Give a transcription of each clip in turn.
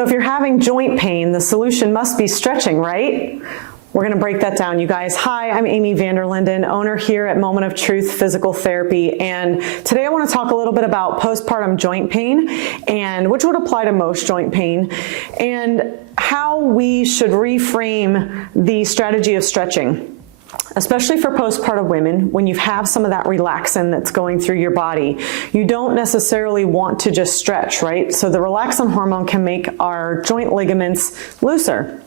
So if you're having joint pain, the solution must be stretching, right? We're going to break that down, you guys. Hi, I'm Amy Vanderlinden, owner here at Moment of Truth Physical Therapy, and today I want to talk a little bit about postpartum joint pain, and which would apply to most joint pain, and how we should reframe the strategy of stretching. Especially for postpartum women, when you have some of that relaxin that's going through your body, you don't necessarily want to just stretch, right? So the relaxin hormone can make our joint ligaments looser.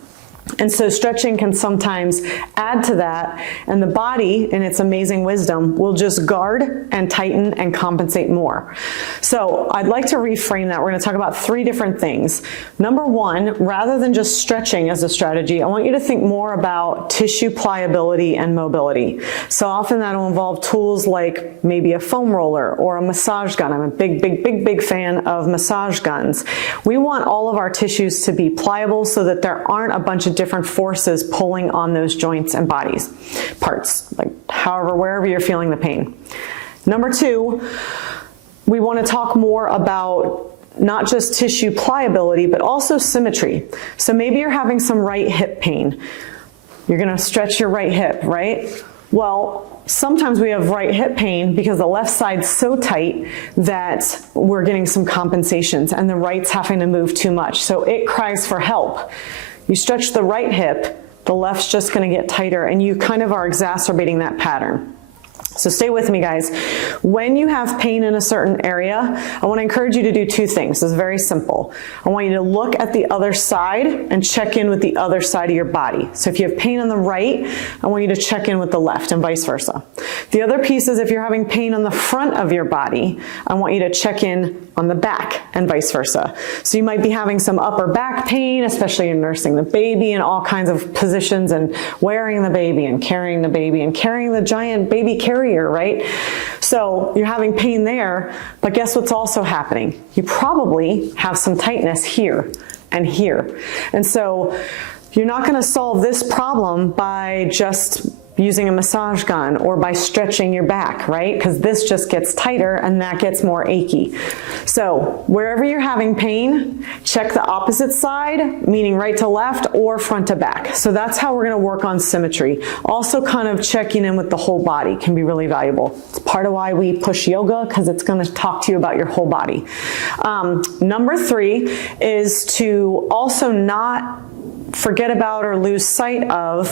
And so stretching can sometimes add to that, and the body, in its amazing wisdom, will just guard and tighten and compensate more. So I'd like to reframe that. We're going to talk about 3 different things. Number 1, rather than just stretching as a strategy, I want you to think more about tissue pliability and mobility. So often that'll involve tools like maybe a foam roller or a massage gun. I'm a big fan of massage guns. We want all of our tissues to be pliable so that there aren't a bunch of different forces pulling on those joints and bodies, parts, like wherever you're feeling the pain. Number 2, we want to talk more about not just tissue pliability, but also symmetry. So maybe you're having some right hip pain. You're going to stretch your right hip, right? Well, sometimes we have right hip pain because the left side's so tight that we're getting some compensations and the right's having to move too much. So it cries for help. You stretch the right hip, the left's just going to get tighter, and you kind of are exacerbating that pattern. So stay with me, guys. When you have pain in a certain area, I want to encourage you to do 2 things. It's very simple. I want you to look at the other side and check in with the other side of your body. So if you have pain on the right, I want you to check in with the left and vice versa. The other piece is if you're having pain on the front of your body, I want you to check in on the back and vice versa. So you might be having some upper back pain, especially in nursing the baby in all kinds of positions and wearing the baby and carrying the giant baby carrier, right? So you're having pain there, but guess what's also happening? You probably have some tightness here and here. And so you're not going to solve this problem by just using a massage gun or by stretching your back, right? Because this just gets tighter and that gets more achy. So wherever you're having pain, check the opposite side, meaning right to left or front to back. So that's how we're going to work on symmetry. Also kind of checking in with the whole body can be really valuable. It's part of why we push yoga, because it's going to talk to you about your whole body. Number 3 is to also not forget about or lose sight of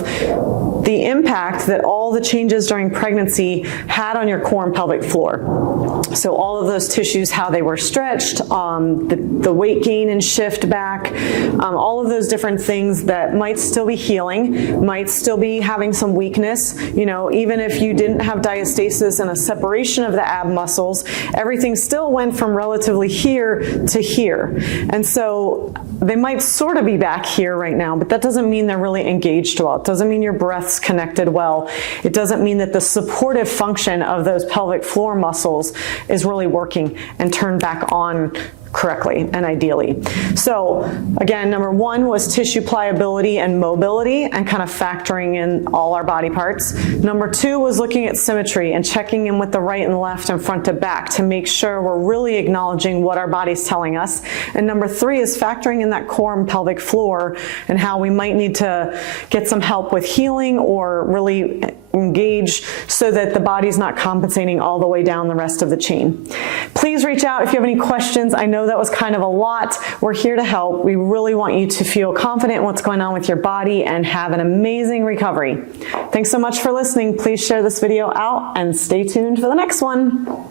the impact that all the changes during pregnancy had on your core and pelvic floor. So all of those tissues, how they were stretched, the weight gain and shift back, all of those different things that might still be healing, might still be having some weakness. You know, even if you didn't have diastasis and a separation of the ab muscles, everything still went from relatively here to here. And so they might sort of be back here right now, but that doesn't mean they're really engaged well. It doesn't mean your breath's connected well. It doesn't mean that the supportive function of those pelvic floor muscles is really working and turned back on correctly and ideally. So again, number 1 was tissue pliability and mobility and kind of factoring in all our body parts. Number 2 was looking at symmetry and checking in with the right and left and front to back to make sure we're really acknowledging what our body's telling us. And number 3 is factoring in that core and pelvic floor and how we might need to get some help with healing or really engage so that the body's not compensating all the way down the rest of the chain. Please reach out if you have any questions. I know that was kind of a lot. We're here to help. We really want you to feel confident in what's going on with your body and have an amazing recovery. Thanks so much for listening. Please share this video out and stay tuned for the next one.